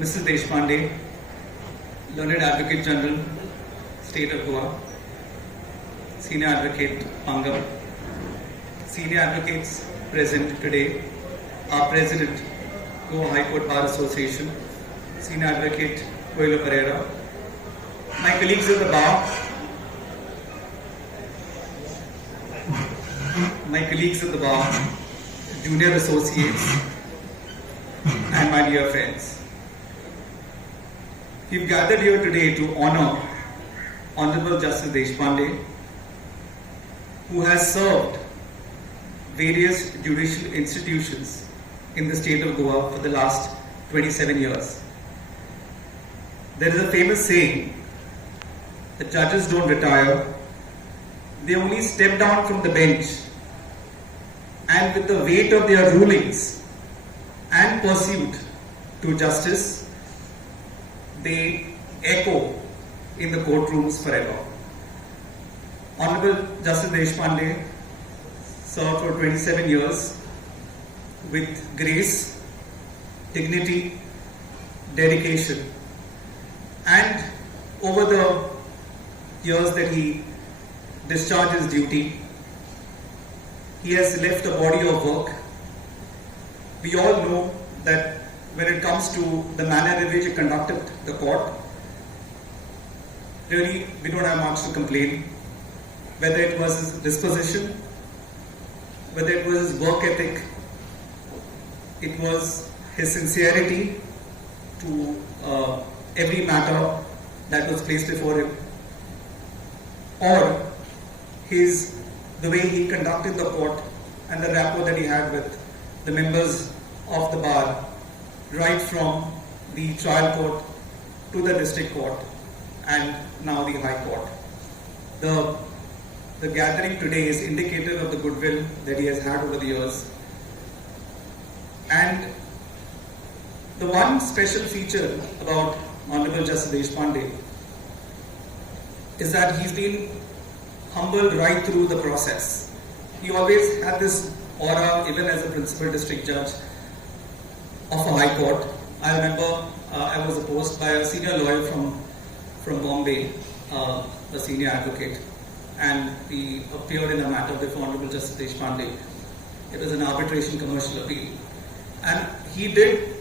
Mrs. Deshpande, Learned Advocate General, State of Goa, Senior Advocate Hon'ble, Senior Advocates present today, our President, Goa High Court Bar Association, Senior Advocate Coelho Pereira, my colleagues at the bar, junior associates, and my dear friends. We've gathered here today to honor Honorable Justice Deshpande, who has served various judicial institutions in the state of Goa for the last 27 years. There is a famous saying that judges don't retire, they only step down from the bench, and with the weight of their rulings and pursuit to justice, they echo in the courtrooms forever. Honorable Justice Deshpande served for 27 years with grace, dignity, dedication, and over the years that he discharged his duty, he has left a body of work. We all know that when it comes to the manner in which he conducted the court, really we don't have much to complain. Whether it was his disposition, whether it was his work ethic, it was his sincerity to every matter that was placed before him, or the way he conducted the court and the rapport that he had with the members of the bar, right from the trial court to the district court and now the high court. The gathering today is indicative of the goodwill that he has had over the years. And the one special feature about Honorable Justice Deshpande is that he's been humbled right through the process. He always had this aura, even as a principal district judge of a high court. I remember I was opposed by a senior lawyer from Bombay, a senior advocate, and we appeared in a matter before Honorable Justice Deshpande. It was an arbitration commercial appeal. And he did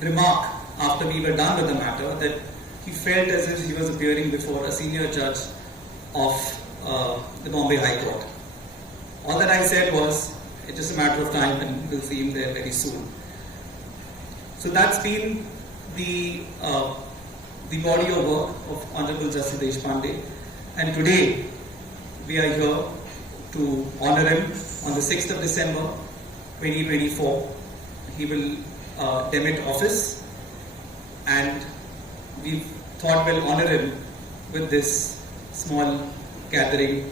remark after we were done with the matter that he felt as if he was appearing before a senior judge of the Bombay High Court. All that I said was, it's just a matter of time and we'll see him there very soon. So that's been the body of work of Honorable Justice Deshpande, and today we are here to honor him on the 6th of December 2024. He will demit office, and we thought we'll honor him with this small gathering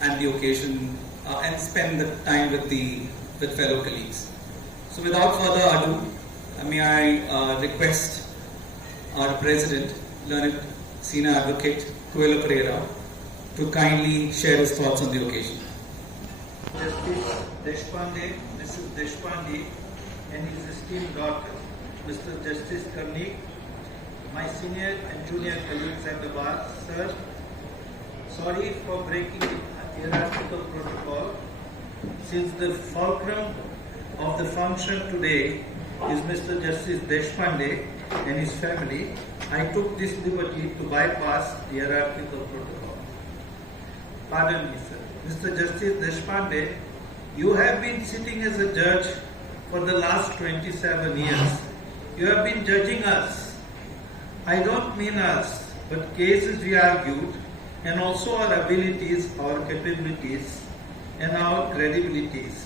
and the occasion and spend the time with fellow colleagues. So without further ado, may I request our President, Learned Senior Advocate Coelho Pereira, to kindly share his thoughts on the occasion. Justice Deshpande, Mrs. Deshpande, and his esteemed daughter, Mr. Justice Karnik, my senior and junior colleagues at the bar, sir, sorry for breaking the hierarchical protocol. Since the fulcrum of the function today is Mr. Justice Deshpande and his family, I took this liberty to bypass the hierarchical protocol. Pardon me, sir. Mr. Justice Deshpande, you have been sitting as a judge for the last 27 years. You have been judging us. I don't mean us, but cases we argued, and also our abilities, our capabilities, and our credibilities,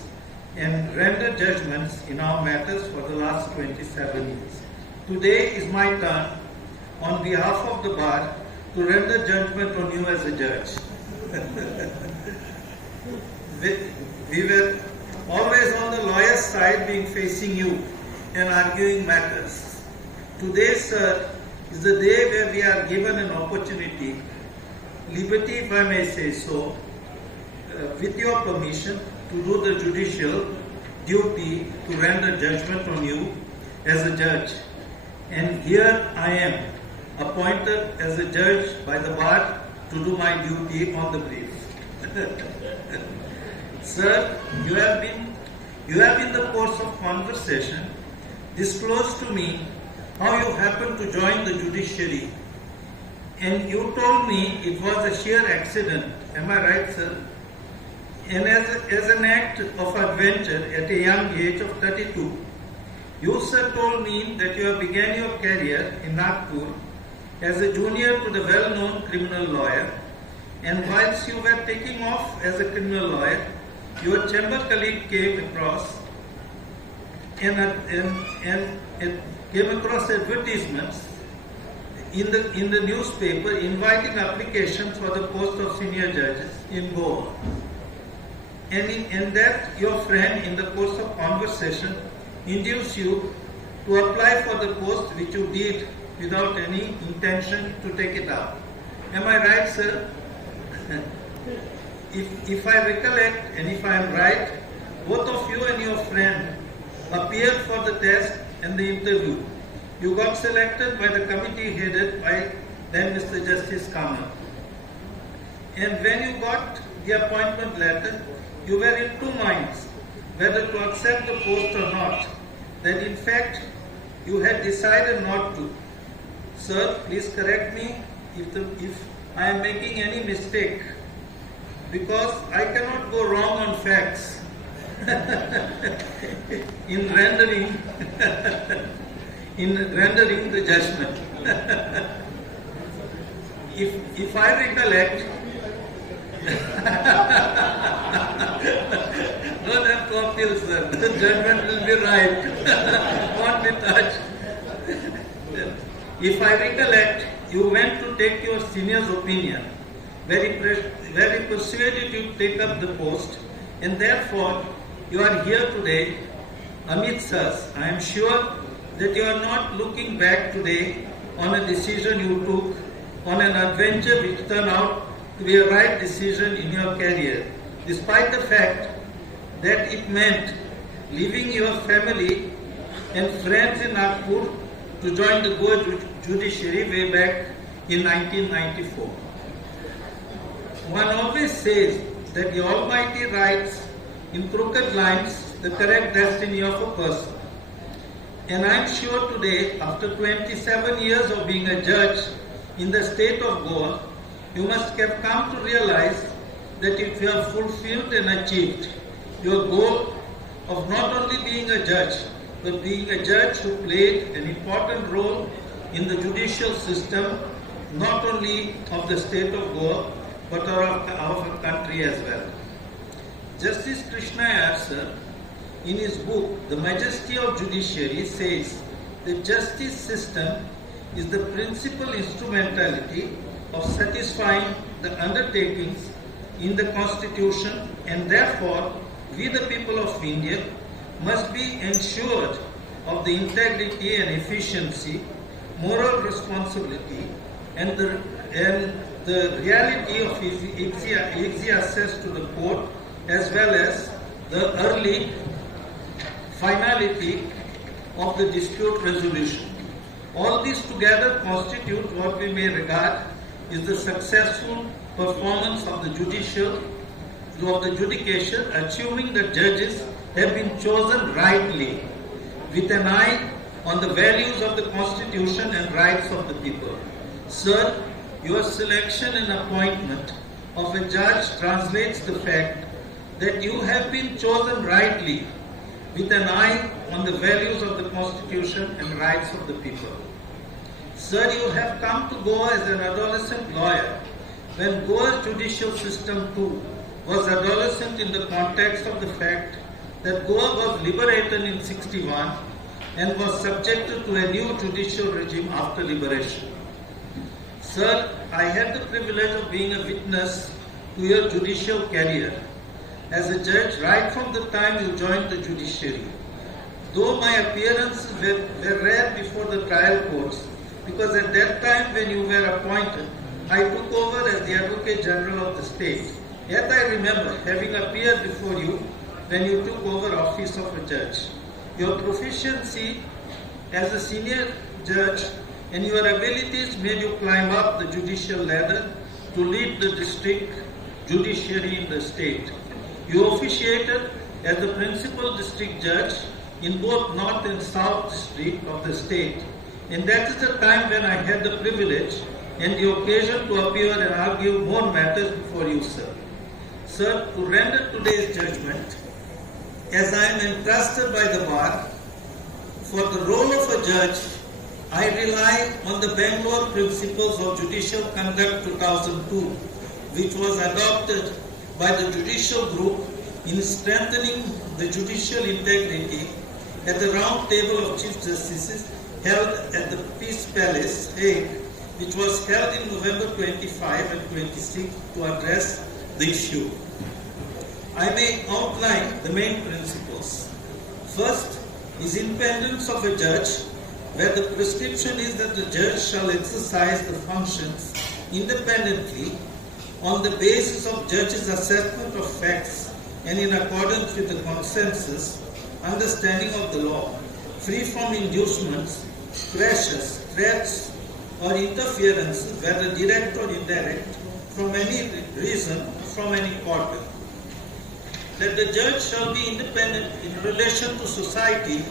and render judgments in our matters for the last 27 years. Today is my turn, on behalf of the bar, to render judgment on you as a judge. We were always on the lawyer's side, being facing you and arguing matters. Today, sir, is the day where we are given an opportunity, liberty if I may say so, with your permission, to do the judicial duty to render judgment on you as a judge. and here I am, appointed as a judge by the bar to do my duty on the brief. Sir, you have in the course of conversation disclosed to me how you happened to join the judiciary, and you told me it was a sheer accident. Am I right, sir? And as an act of adventure at a young age of 32, you, sir, told me that you have began your career in Nagpur as a junior to the well-known criminal lawyer, and whilst you were taking off as a criminal lawyer, your chamber colleague came across advertisements in the newspaper inviting applications for the post of senior judges in Goa. And that your friend, in the course of conversation, induced you to apply for the post, which you did without any intention to take it up. Am I right, sir? If I recollect and if I am right, both of you and your friend appeared for the test and the interview. You got selected by the committee headed by then Mr. Justice Kamal. And when you got the appointment letter, you were in two minds whether to accept the post or not. That in fact, you had decided not to. Sir, please correct me if I am making any mistake, because I cannot go wrong on facts in rendering the judgment. If I recollect, don't have to appeal, sir. The judgment will be right. Won't be touched. If I recollect, you went to take your senior's opinion, very persuaded you to take up the post, and therefore you are here today amidst us. I am sure that you are not looking back today on a decision you took, on an adventure which turned out to be a right decision in your career, despite the fact that it meant leaving your family and friends in Nagpur to join the Goa judiciary way back in 1994. One always says that the Almighty writes in crooked lines the correct destiny of a person. And I am sure today, after 27 years of being a judge in the state of Goa, you must have come to realize that if you have fulfilled and achieved your goal of not only being a judge, but being a judge who played an important role in the judicial system, not only of the state of Goa, but of our country as well. Justice Krishna Iyer, sir, in his book, The Majesty of Judiciary, says the justice system is the principal instrumentality of satisfying the undertakings in the Constitution, and therefore we the people of India must be ensured of the integrity and efficiency, moral responsibility, and the reality of easy access to the court, as well as the early finality of the dispute resolution. All these together constitute what we may regard is the successful performance of the judication, assuming that judges have been chosen rightly, with an eye on the values of the Constitution and rights of the people. Sir, your selection and appointment of a judge translates the fact that you have been chosen rightly, with an eye on the values of the Constitution and rights of the people. Sir, you have come to Goa as an adolescent lawyer, when Goa's judicial system too was adolescent in the context of the fact that Goa was liberated in 1961 and was subjected to a new judicial regime after liberation. Sir, I had the privilege of being a witness to your judicial career as a judge right from the time you joined the judiciary. Though my appearances were rare before the trial courts, because at that time when you were appointed, I took over as the Advocate General of the state. Yet I remember having appeared before you when you took over office of a judge. Your proficiency as a senior judge, and your abilities made you climb up the judicial ladder to lead the district judiciary in the state. You officiated as the principal district judge in both North and South District of the state. And that is the time when I had the privilege and the occasion to appear and argue more matters before you, sir. Sir, to render today's judgment, as I am entrusted by the bar, for the role of a judge, I rely on the Bangalore Principles of Judicial Conduct 2002, which was adopted by the judicial group in strengthening the judicial integrity at the round table of Chief Justices held at the Peace Palace, Hague, which was held in November 25 and 26 to address the issue. I may outline the main principles. First is independence of a judge, where the prescription is that the judge shall exercise the functions independently on the basis of judge's assessment of facts and in accordance with the consensus understanding of the law, free from inducements, pressures, threats, or interferences, whether direct or indirect, from any reason, from any quarter. That the judge shall be independent in relation to society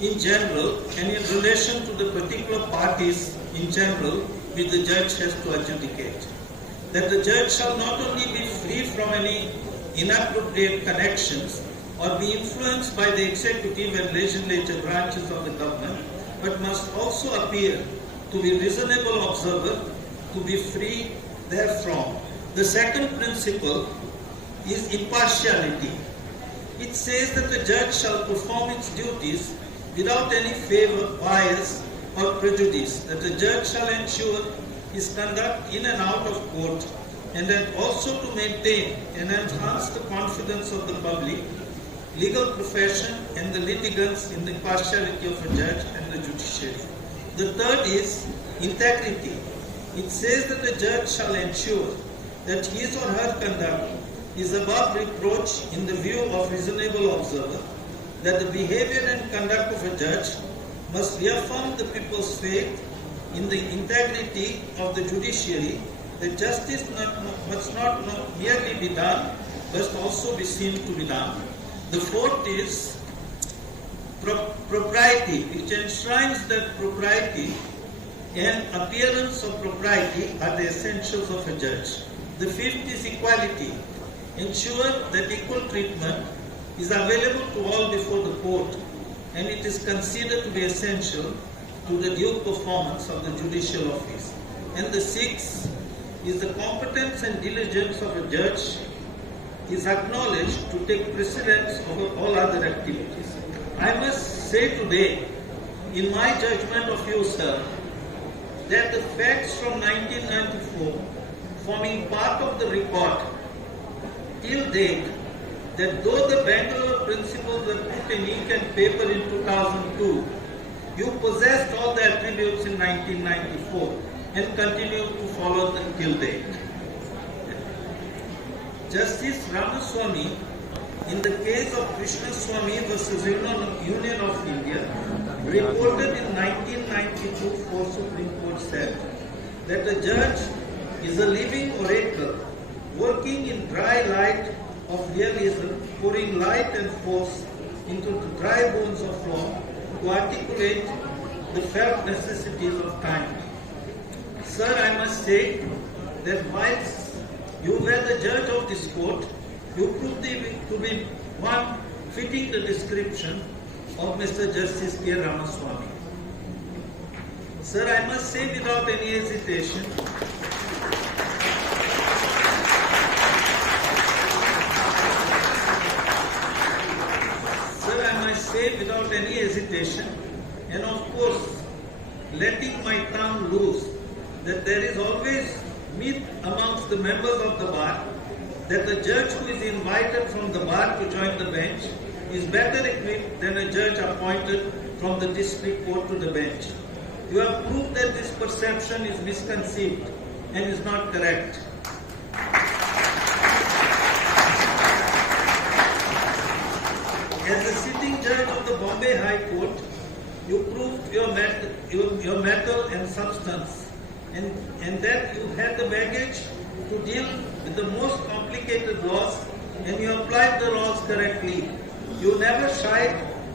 in general and in relation to the particular parties in general which the judge has to adjudicate. That the judge shall not only be free from any inappropriate connections or be influenced by the executive and legislative branches of the government, but must also appear to be reasonable observer, to be free therefrom. The second principle is impartiality. It says that the judge shall perform its duties without any favor, bias, or prejudice, that the judge shall ensure his conduct in and out of court, and that also to maintain and enhance the confidence of the public, legal profession, and the litigants in the impartiality of a judge and the judiciary. The third is integrity. It says that the judge shall ensure that his or her conduct is above reproach in the view of reasonable observer, that the behavior and conduct of a judge must reaffirm the people's faith in the integrity of the judiciary, that justice must not merely be done, but also be seen to be done. The fourth is propriety, which enshrines that propriety and appearance of propriety are the essentials of a judge. The fifth is equality. Ensure that equal treatment is available to all before the court, and it is considered to be essential to the due performance of the judicial office. And the sixth is the competence and diligence of a judge is acknowledged to take precedence over all other activities. I must say today, in my judgment of you, sir, that the facts from 1994 forming part of the record till date, that though the Bangalore Principles were put in ink and paper in 2002, you possessed all the attributes in 1994 and continue to follow them till date. Justice Ramaswamy, in the case of Krishna Swamy versus Union of India, reported in 1992 for Supreme Court said that the judge is a living oracle working in dry light of realism, pouring light and force into the dry bones of law to articulate the felt necessities of time. Sir, I must say that whilst you were the judge of this court, you proved to be one fitting the description of Mr. Justice K. Ramaswamy. Sir, I must say without any hesitation, and of course, letting my tongue loose, that there is always myth amongst the members of the bar that the judge who is invited from the bar to join the bench is better equipped than a judge appointed from the district court to the bench. You have proved that this perception is misconceived and is not correct. As the sitting judge of the Bombay High Court, you proved your metal and substance, and that you had the baggage to deal with the most complicated laws, and you applied the laws correctly. You never shied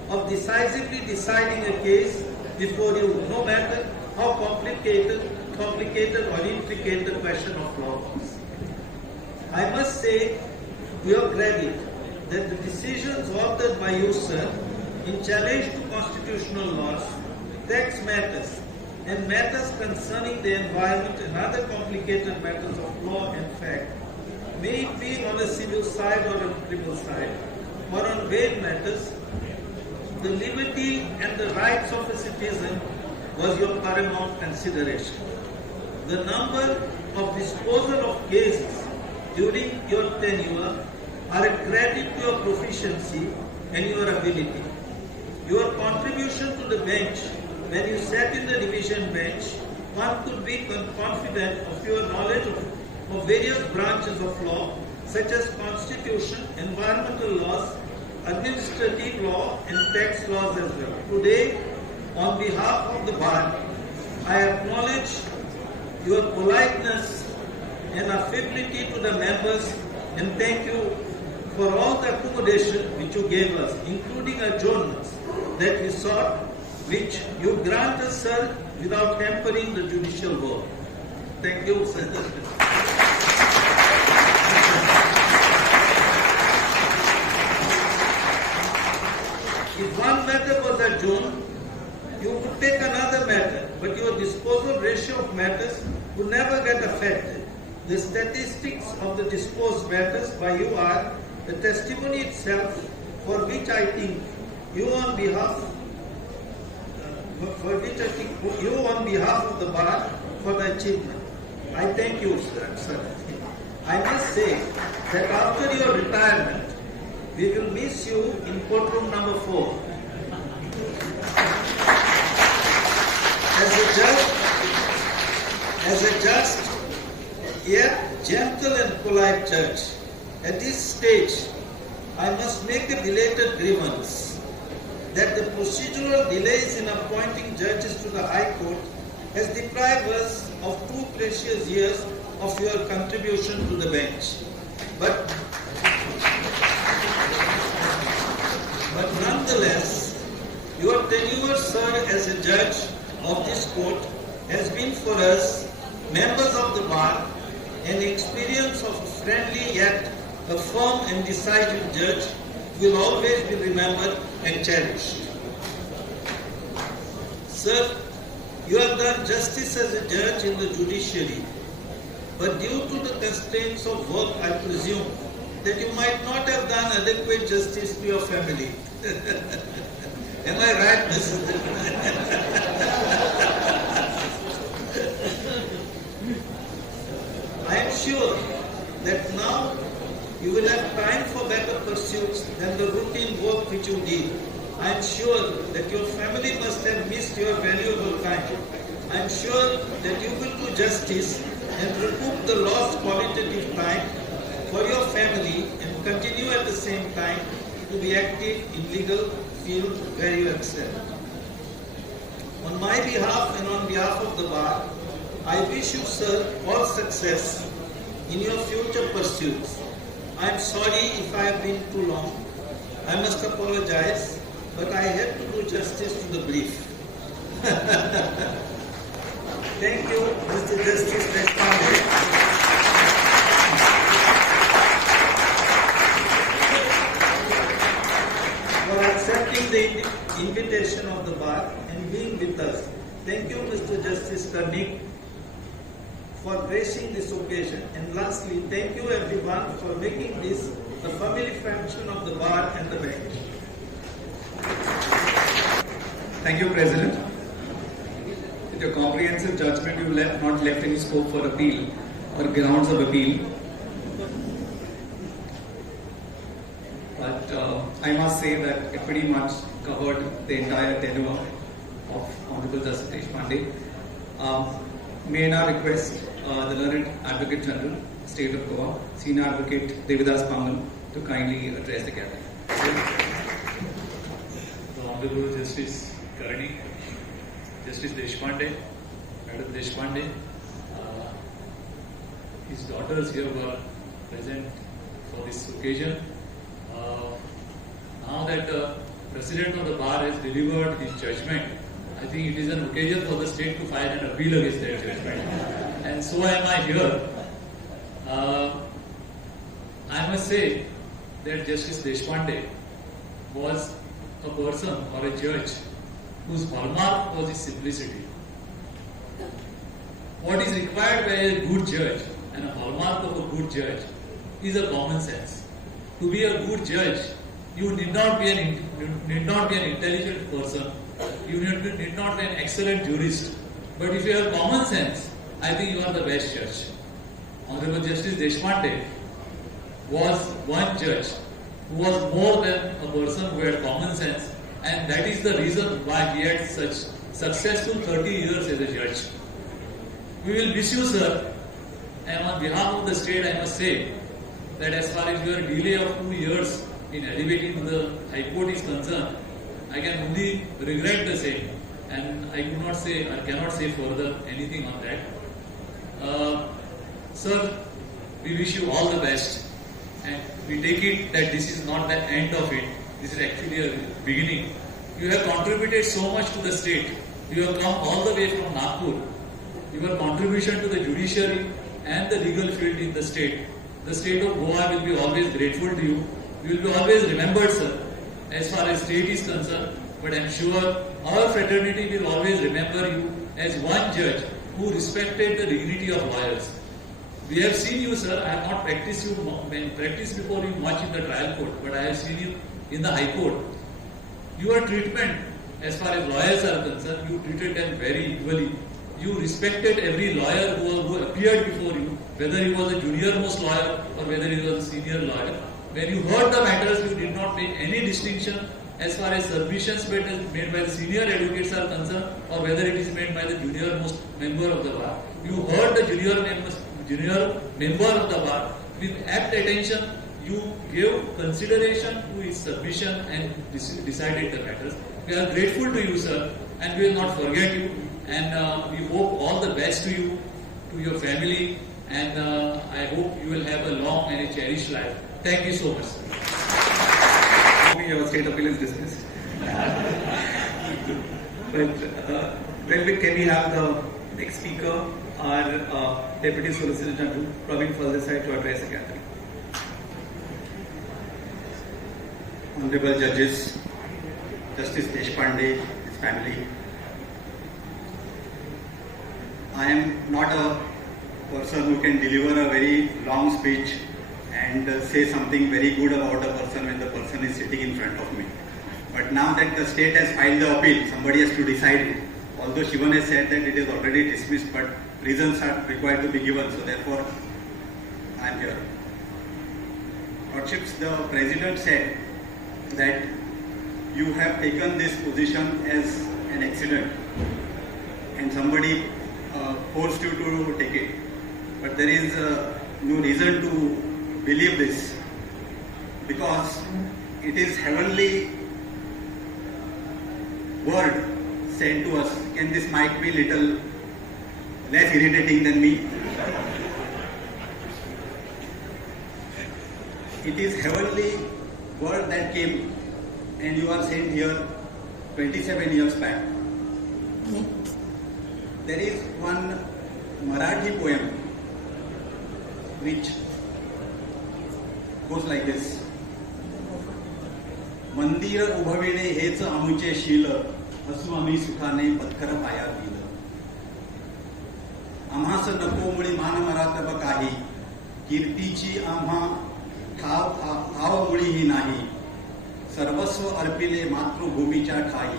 of decisively deciding a case before you, no matter how complicated or intricate the question of law was. I must say to your credit that the decisions authored by you, sir, in challenge to constitutional laws, tax matters, and matters concerning the environment and other complicated matters of law and fact, may it be on the civil side or on the criminal side, or on vague matters, the liberty and the rights of a citizen was your paramount consideration. The number of disposal of cases during your tenure are a credit to your proficiency and your ability. Your contribution to the bench, when you sat in the division bench, one could be confident of your knowledge of various branches of law, such as constitution, environmental laws, administrative law, and tax laws as well. Today, on behalf of the bar, I acknowledge your politeness and affability to the members, and thank you for all the accommodation which you gave us, including adjournments that we sought, which you grant us, sir, without hampering the judicial work. Thank you, sir. If one matter was adjourned, you could take another matter, but your disposal ratio of matters would never get affected. The statistics of the disposed matters by you are the testimony itself, for which I think you on behalf of the bar for the achievement. I thank you, sir. I must say that after your retirement, we will miss you in courtroom number 4. As a just, yet gentle and polite judge, at this stage, I must make a belated grievance that the procedural delays in appointing judges to the High Court has deprived us of 2 precious years of your contribution to the bench. But nonetheless, your tenure, sir, as a judge of this court has been for us, members of the bar, an experience of a friendly yet a firm and decisive judge will always be remembered and cherished. Sir, you have done justice as a judge in the judiciary, but due to the constraints of work, I presume that you might not have done adequate justice to your family. Am I right, Mrs. I am sure that now you will have time for better pursuits than the routine work which you did. I am sure that your family must have missed your valuable time. I am sure that you will do justice and recoup the lost qualitative time for your family and continue at the same time to be active in legal field where you excel. On my behalf and on behalf of the bar, I wish you, sir, all success in your future pursuits. I am sorry if I have been too long. I must apologize, but I had to do justice to the brief. Thank you, Mr. Justice Deshpande, for accepting the invitation of the bar and being with us. Thank you, Mr. Justice Karnik, for gracing this occasion. And lastly, thank you everyone for making this a family function of the bar and the bench. Thank you, President. With your comprehensive judgment, you not left any scope for appeal or grounds of appeal. But I must say that it pretty much covered the entire tenure of Hon'ble Justice Deshpande. May I now request the learned Advocate General, State of Goa, Senior Advocate Devidas Pangal, to kindly address the gathering. The Honorable Justice Karnik, Justice Deshpande, Madam Deshpande. His daughters here were present for this occasion. Now that the President of the Bar has delivered his judgment, I think it is an occasion for the state to file an appeal against that judgment. And so am I here. I must say that Justice Deshpande was a person or a judge whose hallmark was his simplicity. What is required by a good judge and a hallmark of a good judge is a common sense. To be a good judge, you need not be an intelligent person. You need not be an excellent jurist. But if you have common sense, I think you are the best judge. Honorable Justice Deshpande was one judge who was more than a person who had common sense, and that is the reason why he had such successful 30 years as a judge. We will miss you, sir, and on behalf of the state I must say that as far as your delay of 2 years in elevating to the High Court is concerned, I can only regret the same, and I cannot say further anything on that. Sir, we wish you all the best, and we take it that this is not the end of it. This is actually a beginning. You have contributed so much to the state. You have come all the way from Nagpur. Your contribution to the judiciary and the legal field in the state of Goa will be always grateful to you. You will be always remembered, sir, as far as state is concerned. But I am sure our fraternity will always remember you as one judge who respected the dignity of lawyers. We have seen you, sir. I have not practiced before you much in the trial court, but I have seen you in the High Court. Your treatment, as far as lawyers are concerned, you treated them very equally. You respected every lawyer who appeared before you, whether he was a junior-most lawyer or whether he was a senior lawyer. When you heard the matters, you did not make any distinction as far as submissions made by the senior advocates are concerned or whether it is made by the junior-most member of the bar. You heard the junior member of the bar with apt attention. You gave consideration to his submission and decided the matters. We are grateful to you, sir, and we will not forget you. And we hope all the best to you, to your family, and I hope you will have a long and a cherished life. Thank you so much, sir. Your state appeal is dismissed. But can we have the next speaker, our Deputy Solicitor General, Praveen Faldesai, to address the gathering. Honorable Judges, Justice Deshpande, his family. I am not a person who can deliver a very long speech and say something very good about a person when the person is sitting in front of me. But now that the state has filed the appeal, somebody has to decide it. Although Shivan has said that it is already dismissed, but reasons are required to be given, so therefore I am here. Lordships, the President said that you have taken this position as an accident and somebody forced you to take it. But there is no reason to believe this, because it is heavenly word said to us. Can this mic be little less irritating than me? It is heavenly word that came, and you are sent here 27 years back. There is one Marathi poem which goes like this. मंदिर उभविणे हेच आमुचे शील, हसू आम्ही सुखाने पत्कर पाया दिलं. आम्हास नको मुळी मान मरातब काही, कीर्तीची आम्हा ठाव मुळीही नाही. सर्वस्व अर्पिले मातृभूमीच्या ठाई,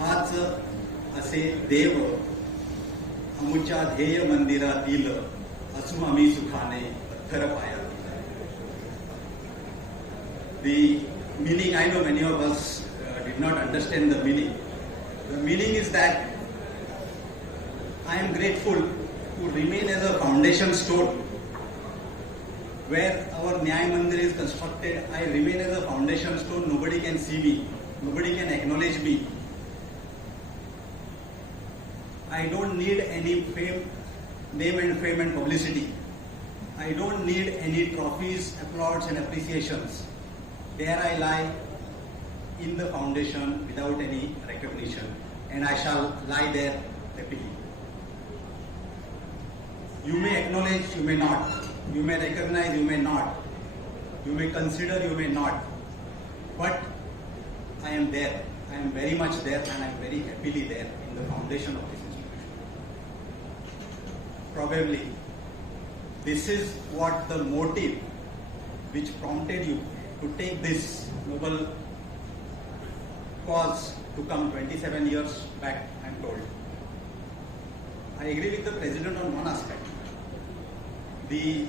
हाच असे देव आमुच्या ध्येय मंदिरातील, हसू आम्ही सुखाने पत्कर पाया. The meaning, I know many of us did not understand the meaning. The meaning is that I am grateful to remain as a foundation stone where our Nyay Mandir is constructed. I remain as a foundation stone. Nobody can see me. Nobody can acknowledge me. I don't need any fame, name and fame and publicity. I don't need any trophies, applauds and appreciations. There I lie in the foundation without any recognition, and I shall lie there happily. You may acknowledge, you may not. You may recognize, you may not. You may consider, you may not. But I am there. I am very much there, and I am very happily there in the foundation of this institution. Probably this is what the motive which prompted you to take this noble cause to come 27 years back, I am told. I agree with the President on one aspect. The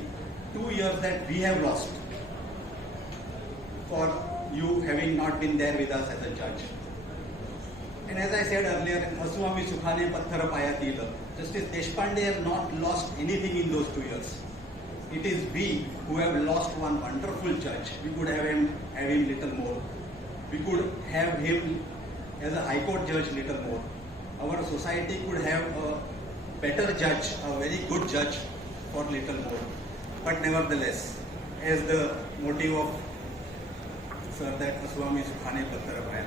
2 years that we have lost for you having not been there with us as a judge. And as I said earlier, Aswami Sukhane Patthar Paya Tila. Justice Deshpande has not lost anything in those 2 years. It is we who have lost one wonderful judge. We could have him little more. We could have him as a High Court judge little more. Our society could have a better judge, a very good judge for little more. But nevertheless, as the motive of Sir that Aswami Sukhane Patthar Paya.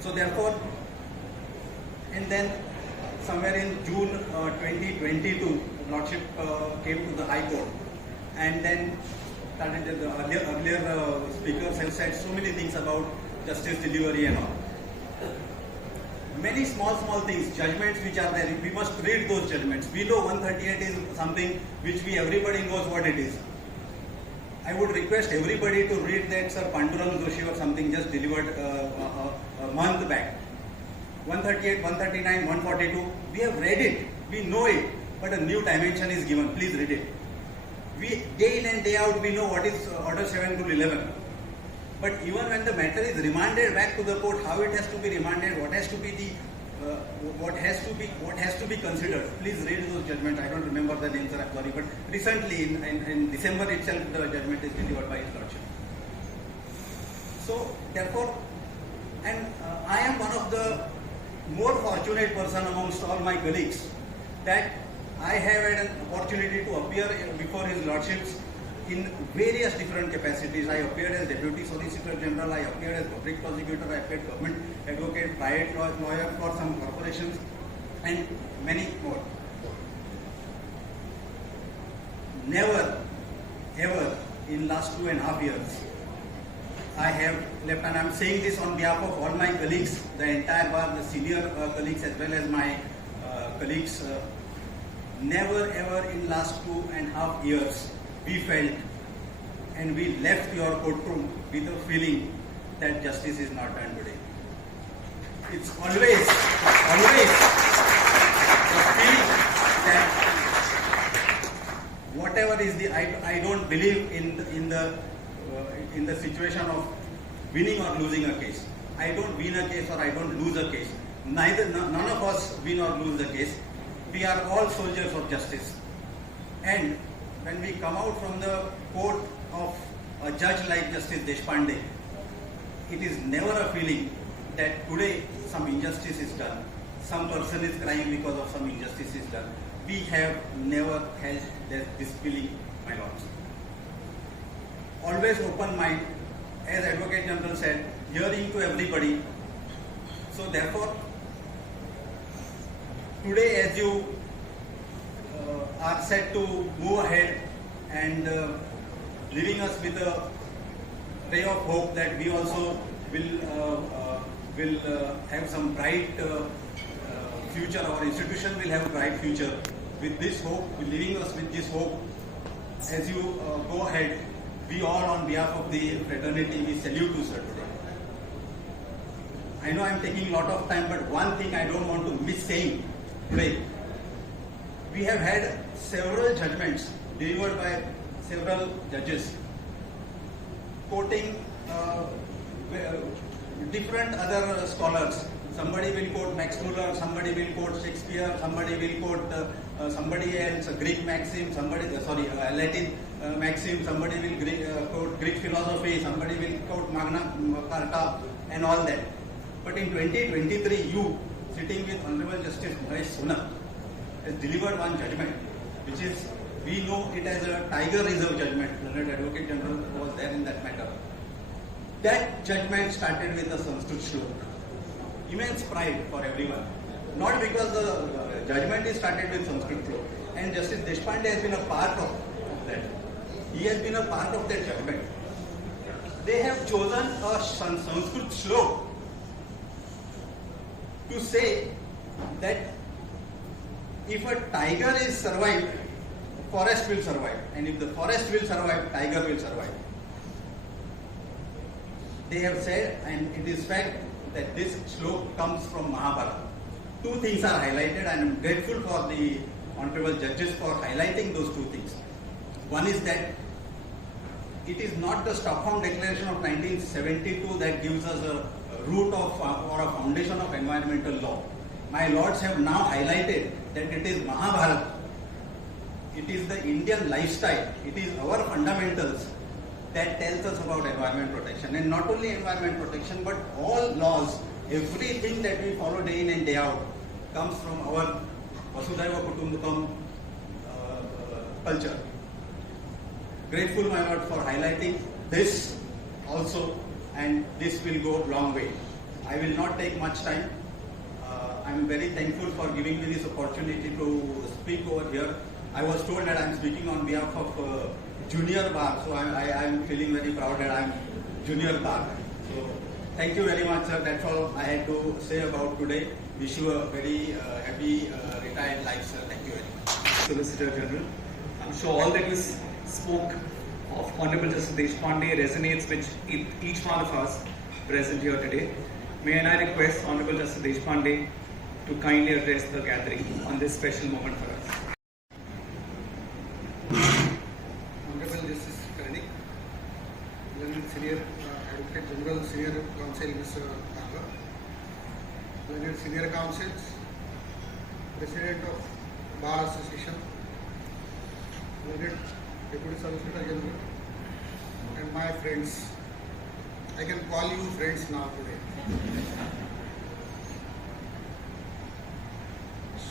So therefore, and then somewhere in June 2022, Lordship came to the High Court, and then started the earlier speakers have said so many things about justice delivery and all. Many small things, judgments which are there, we must read those judgments. We know 138 is something which everybody knows what it is. I would request everybody to read that Sir Pandurang Joshi or something just delivered a month back. 138, 139, 142, we have read it, we know it, but a new dimension is given. Please read it. We day in and day out we know what is Order 7 Rule 11. But even when the matter is remanded back to the court, how it has to be remanded, what has to be the what has to be considered. Please read those judgments. I don't remember the names, I'm sorry, but recently in December itself the judgment is delivered by His Lordship. So therefore, and I am one of the more fortunate person amongst all my colleagues that I have had an opportunity to appear before His Lordships in various different capacities. I appeared as Deputy Solicitor General, I appeared as Public Prosecutor, I appeared Government Advocate, Private Lawyer for some corporations, and many more. Never, ever in last 2.5 years, I have left, and I am saying this on behalf of all my colleagues, the entire bar, the senior colleagues as well as my colleagues, never ever in last 2.5 years we felt and we left your courtroom with a feeling that justice is not done today. It's always a feeling that whatever is the, I don't believe in the situation of winning or losing a case. I don't win a case or I don't lose a case. None of us win or lose the case. We are all soldiers of justice. And when we come out from the court of a judge like Justice Deshpande, it is never a feeling that today some injustice is done, some person is crying because of some injustice is done. We have never held this feeling, my lords. Always open mind, as Advocate General said, hearing to everybody. So therefore, today as you are set to move ahead and leaving us with a ray of hope that we also will have some bright future, our institution will have a bright future. With this hope, leaving us with this hope, as you go ahead, we all on behalf of the fraternity, we salute you, sir, today. I know I am taking a lot of time, but one thing I don't want to miss saying today. We have had several judgments delivered by several judges quoting different other scholars. Somebody will quote Max Muller, somebody will quote Shakespeare, somebody will quote somebody else, Greek maxim, Latin maxim, somebody will quote Greek philosophy, somebody will quote Magna Carta and all that. But in 2023, you, sitting with Honorable Justice Mahesh Sonal, has delivered one judgment, which is, we know it as a Tiger Reserve judgment. The Advocate General was there in that matter. That judgment started with a Sanskrit shlok. Immense pride for everyone. Not because the judgment is started with Sanskrit shlok. And Justice Deshpande has been a part of that. He has been a part of that judgment. They have chosen a Sanskrit shlok to say that if a tiger is survived, forest will survive. And if the forest will survive, tiger will survive. They have said, and it is fact, that this shlok comes from Mahabharata. Two things are highlighted, and I am grateful for the honorable judges for highlighting those two things. One is that it is not the Stockholm Declaration of 1972 that gives us a root of or a foundation of environmental law. My lords have now highlighted that it is Mahabharata. It is the Indian lifestyle. It is our fundamentals that tells us about environment protection. And not only environment protection, but all laws, everything that we follow day in and day out comes from our Vasudhaiva Kutumbakam culture. Grateful, my lord, for highlighting this also, and this will go a long way. I will not take much time. I am very thankful for giving me this opportunity to speak over here. I was told that I am speaking on behalf of junior bar, so I am feeling very proud that I am junior bar. So thank you very much, sir. That's all I had to say about today. Wish you a very happy retired life, sir. Thank you very much. Solicitor General, I'm sure all that you spoke of Honorable Justice Deshpande resonates with each one of us present here today. May I request Honorable Justice Deshpande to kindly address the gathering on this special moment for us. Hon'ble Justice Karnik, Senior Advocate General, Senior Counsel Mr. Nagar, Learned Senior Counsels, President of Bar Association, Learned Deputy Solicitor General, and my friends. I can call you friends now today.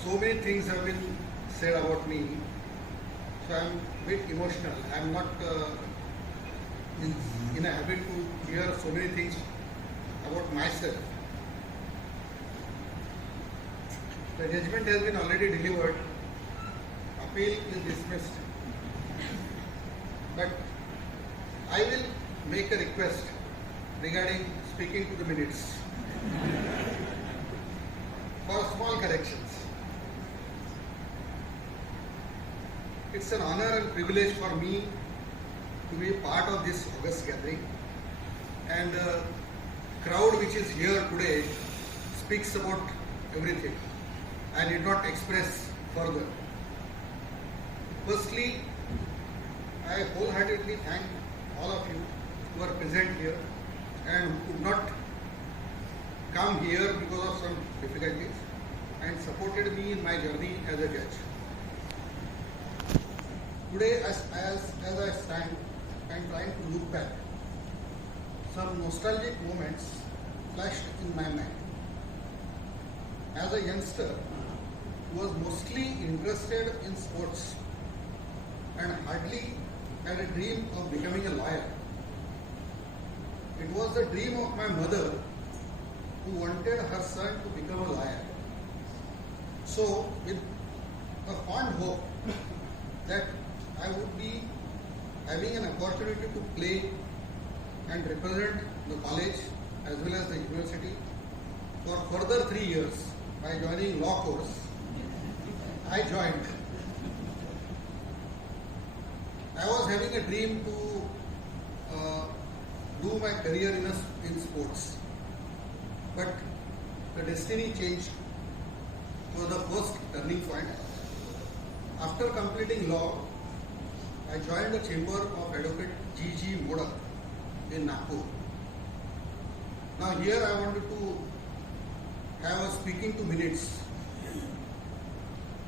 So many things have been said about me, so I am a bit emotional. I am not in a habit to hear so many things about myself. The judgment has been already delivered. Appeal is dismissed. But I will make a request regarding speaking to the minutes for small corrections. It's an honor and privilege for me to be a part of this August gathering, and the crowd which is here today speaks about everything. I need not express further. Firstly, I wholeheartedly thank all of you who are present here and who could not come here because of some difficulties and supported me in my journey as a judge. Today, as I stand, I am trying to look back. Some nostalgic moments flashed in my mind. As a youngster who was mostly interested in sports and hardly had a dream of becoming a lawyer, it was the dream of my mother who wanted her son to become a lawyer. So, with a fond hope that I would be having an opportunity to play and represent the college as well as the university for further 3 years by joining law course, I joined. I was having a dream to do my career in sports, but the destiny changed for the first turning point. After completing law, I joined the chamber of Advocate G.G. Modak in Nagpur. Now here I wanted to have a speaking to minutes.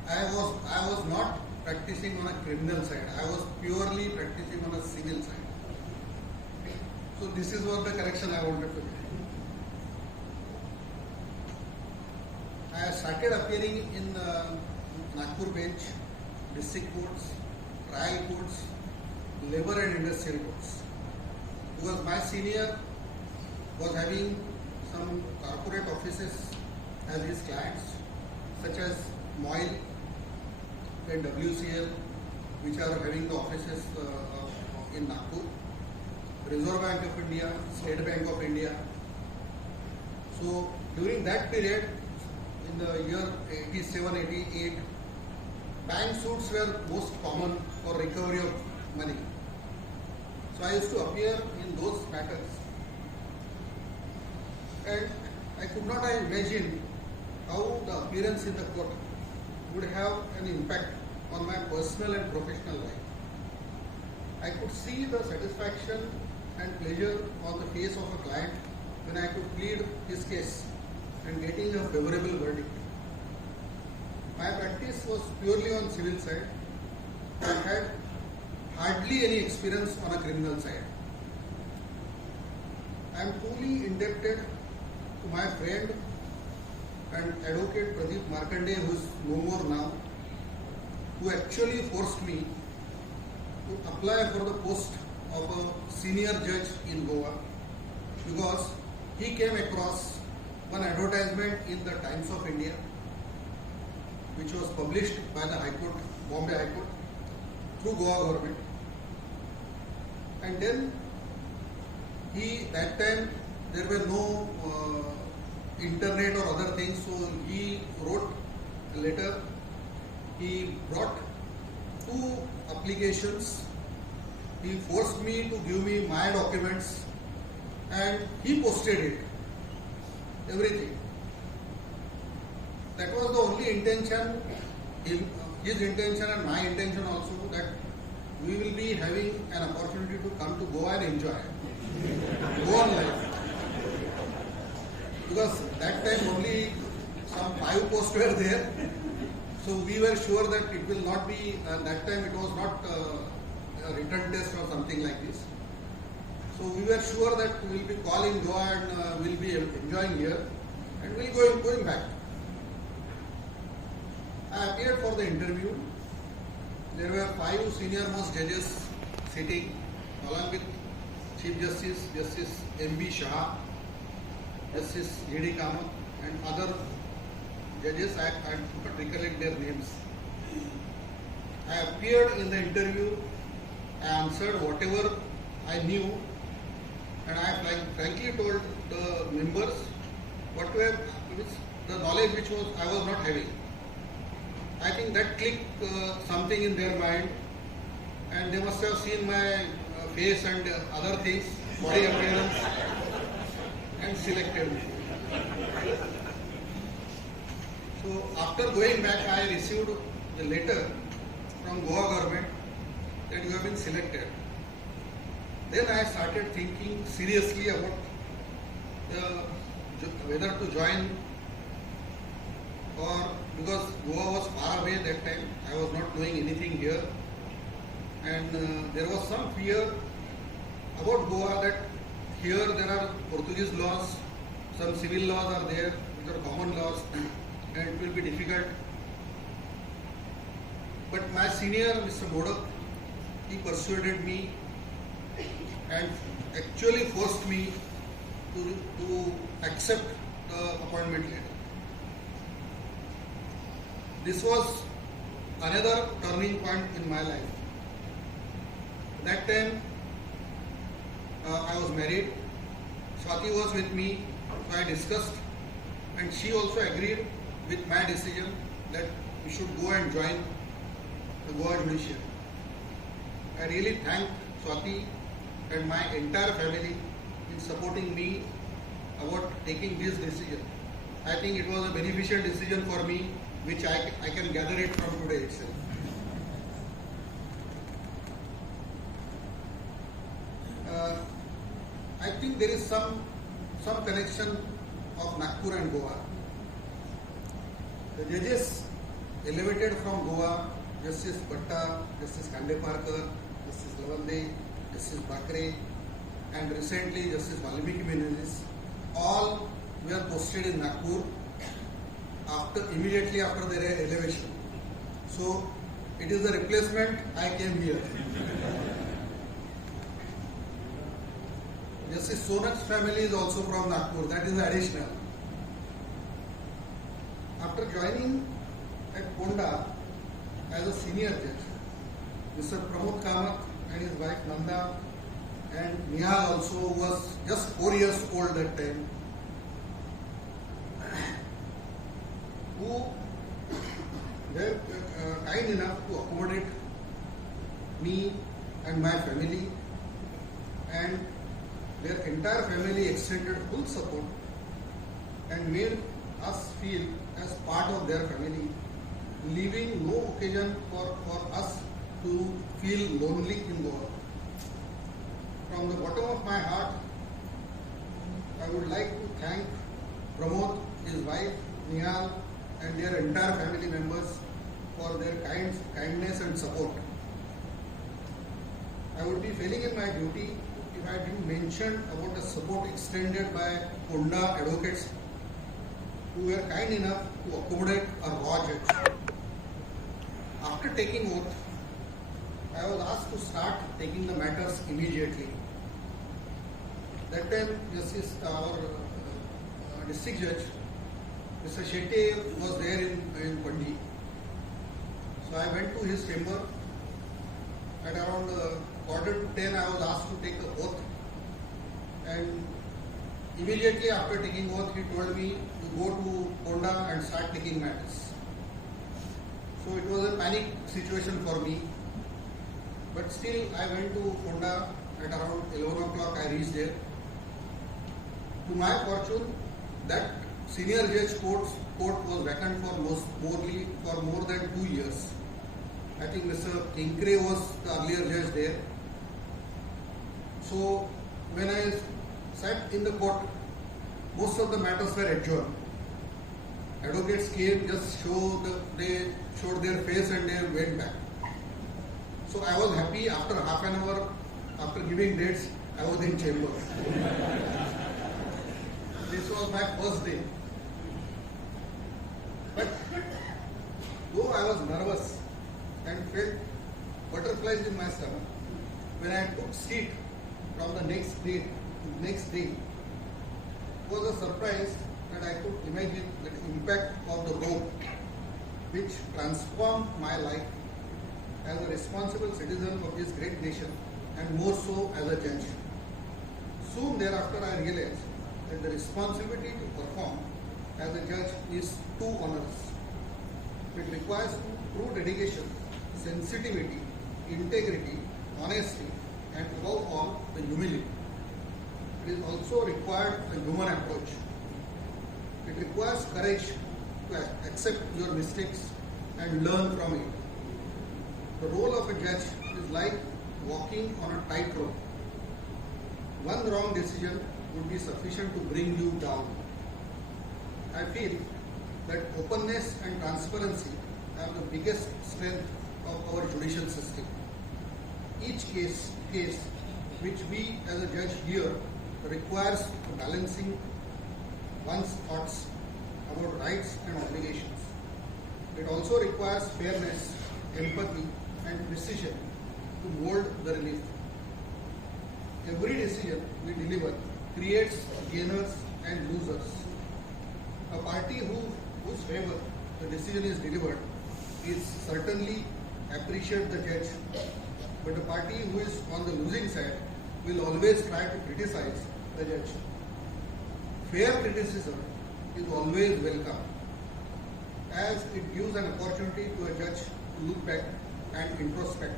I was not practicing on a criminal side. I was purely practicing on a civil side. So this is what the correction I wanted to make. started appearing in Nagpur bench, district courts, trial courts, labor and industrial courts. Because my senior was having some corporate offices as his clients, such as MOIL and WCL, which are having the offices in Nagpur, Reserve Bank of India, State Bank of India. So during that period, in the year 87-88, bank suits were most common for recovery of money. So I used to appear in those matters. And I could not imagine how the appearance in the court would have an impact on my personal and professional life. I could see the satisfaction and pleasure on the face of a client when I could plead his case and getting a favorable verdict. My practice was purely on civil side. I had hardly any experience on a criminal side. I am truly indebted to my friend and advocate Pradeep Markande, who is no more now, who actually forced me to apply for the post of a senior judge in Goa, because he came across one advertisement in the Times of India, which was published by the High Court, Bombay High Court, through Goa government. And then that time there were no internet or other things, so he wrote a letter. He brought 2 applications. He forced me to give me my documents, and he posted it, everything. That was the only intention, his intention and my intention also, that we will be having an opportunity to come to Goa and enjoy Goan life. Because that time only some 5 posts were there, so we were sure that it will not be, that time it was not a written test or something like this. So we were sure that we will be calling Goa and we will be enjoying here, and we will be going back. I appeared for the interview. There were 5 senior most judges sitting, along with Chief Justice, Justice M.B. Shah, Justice G.D. Kamath, and other judges. I can't recollect their names. I appeared in the interview. I answered whatever I knew, and I frankly told the members the knowledge which I was not having. I think that clicked something in their mind, and they must have seen my face and other things, body appearance, and selected me. So after going back, I received the letter from Goa government that you have been selected. Then I started thinking seriously about whether to join, or because Goa was far away that time, I was not knowing anything here, and there was some fear about Goa that here there are Portuguese laws, some civil laws are there, which are common laws, and it will be difficult. But my senior, Mr. Modak, he persuaded me and actually forced me to accept the appointment letter. This was another turning point in my life. That time I was married. Swati was with me, so I discussed, and she also agreed with my decision that we should go and join the Goa Judiciary. I really thank Swati and my entire family in supporting me about taking this decision. I think it was a beneficial decision for me, which I can gather it from today itself. I think there is some connection of Nagpur and Goa. The judges elevated from Goa, Justice Bhatta, Justice Khandeparkar, Justice Lavande, Justice Bakre, and recently Justice Valmiki Menezes, all were posted in Nagpur, immediately after their elevation. So it is the replacement. I came here. Justice Sonak's family is also from Nagpur. That is additional. After joining at Ponda as a senior judge, Mr. Pramod Kamat and his wife Nanda and Nihal also was just 4 years old that time, who were kind enough to accommodate me and my family, and their entire family extended full support and made us feel as part of their family, leaving no occasion for us to feel lonely in the world. From the bottom of my heart, I would like to thank Pramod, his wife, Nihal, and their entire family members for their kindness and support. I would be failing in my duty if I didn't mention about the support extended by Ponda advocates who were kind enough to accommodate a raw judge. After taking oath, I was asked to start taking the matters immediately. That time, our district judge, Mr. Shetty, was there in Pandi. So I went to his chamber. At around 9:45, I was asked to take the oath. And immediately after taking oath, he told me to go to Ponda and start taking matters. So it was a panic situation for me. But still, I went to Ponda at around 11 o'clock. I reached there. To my fortune, that senior judge court was vacant for more than 2 years. I think Mr. Kinkre was the earlier judge there. So when I sat in the court, most of the matters were adjourned. Advocates came, they showed their face and they went back. So I was happy. After half an hour, after giving dates, I was in chamber. This was my first day. But though I was nervous and felt butterflies in my stomach, when I took seat from the next day, it was a surprise that I could imagine the impact of the robe, which transformed my life as a responsible citizen of this great nation, and more so as a judge. Soon thereafter, I realized that the responsibility to perform as a judge is too onerous. It requires true dedication, sensitivity, integrity, honesty, and above all, the humility. It is also required a human approach. It requires courage to accept your mistakes and learn from it. The role of a judge is like walking on a tightrope. One wrong decision would be sufficient to bring you down. I feel that openness and transparency are the biggest strength of our judicial system. Each case which we as a judge hear requires balancing one's thoughts about rights and obligations. It also requires fairness, empathy, and precision to mold the relief. Every decision we deliver creates gainers and losers. A party whose favor the decision is delivered is certainly appreciate the judge, but a party who is on the losing side will always try to criticize the judge. Fair criticism is always welcome, as it gives an opportunity to a judge to look back and introspect,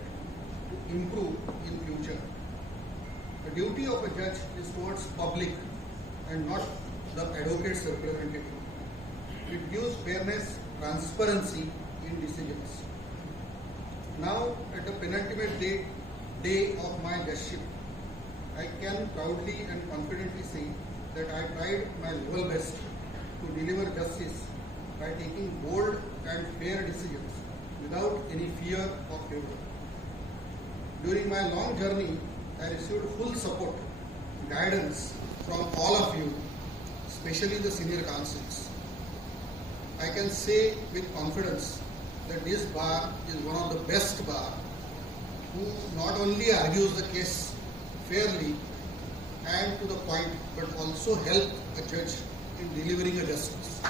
to improve in future. The duty of a judge is towards public and not the advocate's representative. It gives fairness, transparency in decisions. Now, at the penultimate day of my judgeship, I can proudly and confidently say that I tried my level best to deliver justice by taking bold and fair decisions without any fear or favor. During my long journey, I received full support, guidance from all of you, especially the senior counsels. I can say with confidence that this bar is one of the best bar who not only argues the case fairly and to the point, but also help a judge in delivering a justice.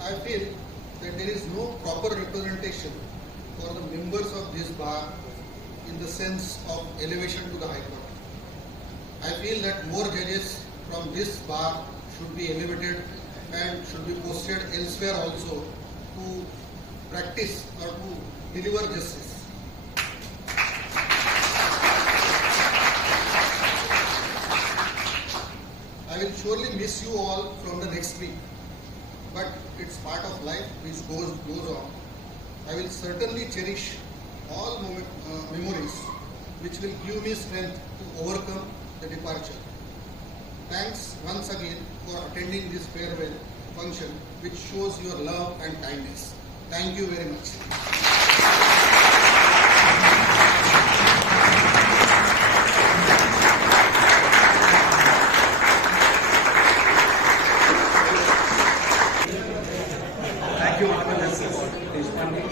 I feel that there is no proper representation for the members of this bar in the sense of elevation to the High Court. I feel that more judges from this bar should be elevated and should be posted elsewhere also to practice or to deliver justice. I will surely miss you all from the next week, but it's part of life which goes on. I will certainly cherish all memories which will give me strength to overcome the departure. Thanks once again for attending this farewell function which shows your love and kindness. Thank you very much. Thank you, Hon'ble Justice Deshpande.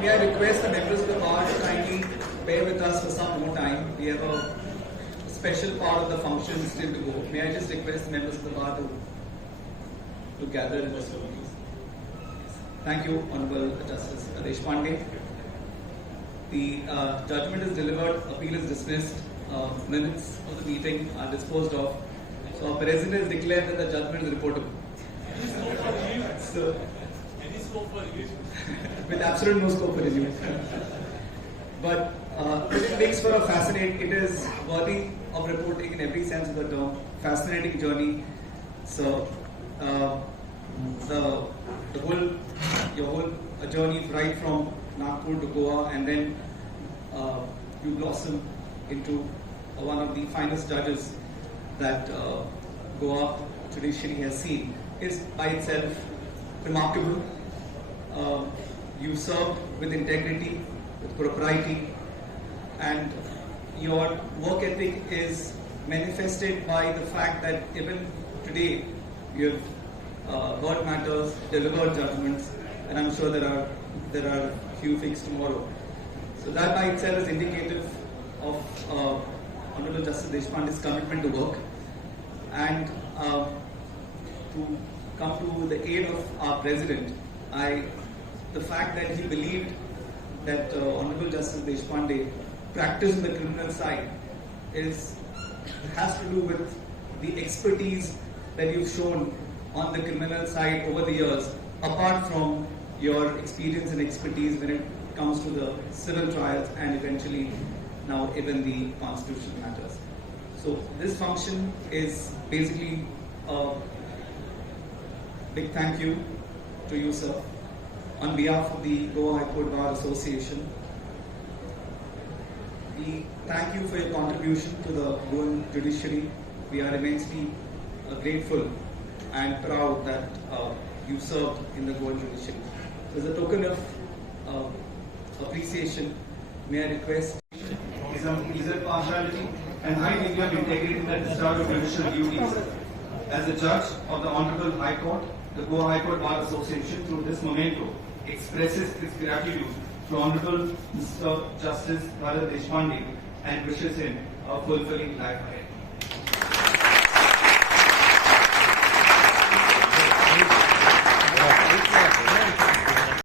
May I request the members of the bar to kindly bear with us for some more time. We have a special part of the function still to go. May I just request the members of the bar to gather in this room, please. Thank you, Hon'ble Justice Deshpande. The judgment is delivered, appeal is dismissed, minutes of the meeting are disposed of. So our President has declared that the judgment is reportable. So, with absolute no scope for review. But it makes for a fascinating, it is worthy of reporting in every sense of the term, fascinating journey. So, your whole journey right from Nagpur to Goa, and then you blossom into one of the finest judges that Goa judiciary has seen, is by itself remarkable. You served with integrity, with propriety, and your work ethic is manifested by the fact that even today you have heard matters, delivered judgments, and I'm sure there are few things tomorrow. So that by itself is indicative of Hon'ble Justice Deshpande's commitment to work and to come to the aid of our President. The fact that he believed that Hon'ble Justice Deshpande practiced the criminal side has to do with the expertise that you've shown on the criminal side over the years, apart from your experience and expertise when it comes to the civil trials and eventually now even the constitutional matters. So this function is basically a big thank you to you, sir, on behalf of the Goa High Court Bar Association. We thank you for your contribution to the Goan judiciary. We are immensely grateful and proud that you served in the Goan judiciary. So as a token of appreciation, may I request Is partiality and high degree of integrity in the discharge of judicial duties. As a judge of the Honorable High Court, the Goa High Court Bar Association, through this memento, expresses its gratitude to Honorable Mr. Justice Deshpande and wishes him a fulfilling life ahead.